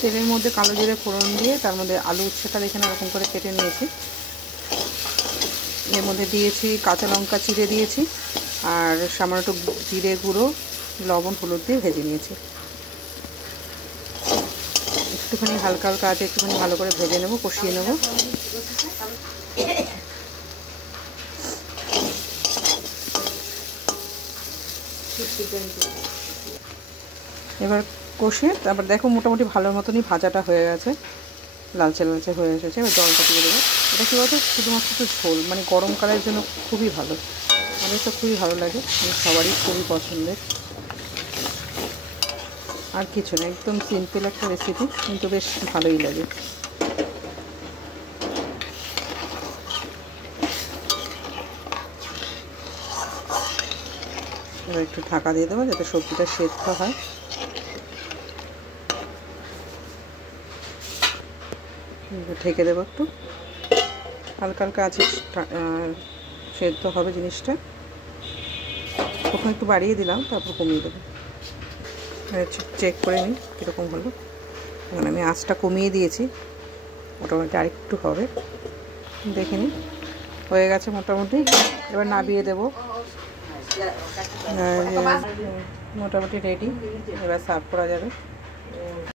তেলের মধ্যে কালো জিরে ফোড়ন দিয়ে তার মধ্যে আলু উচ্ছেটা এখানে এরকম করে কেটে নিয়েছি। এর মধ্যে দিয়েছি কাঁচা লঙ্কা চিড়ে দিয়েছি, আর সামান্য একটু জিরে গুঁড়ো, লবণ, হলুদ দিয়ে ভেজে নিয়েছি। একটুখানি হালকা হালকা আছে, একটুখানি ভালো করে ভেজে নেব, কষিয়ে নেব। এবার কষে তারপর দেখো মোটামুটি ভালো মতনই ভাজাটা হয়ে গেছে, লালচে লালচে হয়ে এসেছে। এবার জলটা দিয়ে দেবো। এটা কী বলতো, শুধুমাত্র একটু ঝোল, মানে গরমকালের জন্য খুবই ভালো, আমার তো খুবই ভালো লাগে, সবারই খুবই পছন্দের। আর কিছু না, একদম সিম্পল একটা রেসিপি, কিন্তু বেশ ভালোই লাগে। এবার একটু ঢাকা দিয়ে দেবো যাতে সবজিটা সেদ্ধ হয়। ঢেকে দেবো, একটু হালকা হালকা আছে সেদ্ধ হবে জিনিসটা। প্রথমে একটু বাড়িয়ে দিলাম, তারপর কমিয়ে দেবো। চেক করে নিই কীরকম হলো। এখন আমি আঁচটা কমিয়ে দিয়েছি, মোটামুটি আরেকটু হবে, দেখে নিই। হয়ে গেছে মোটামুটি, এবার নামিয়ে দেবো। মোটামুটি রেডি, এবার সার্ভ করা যাবে।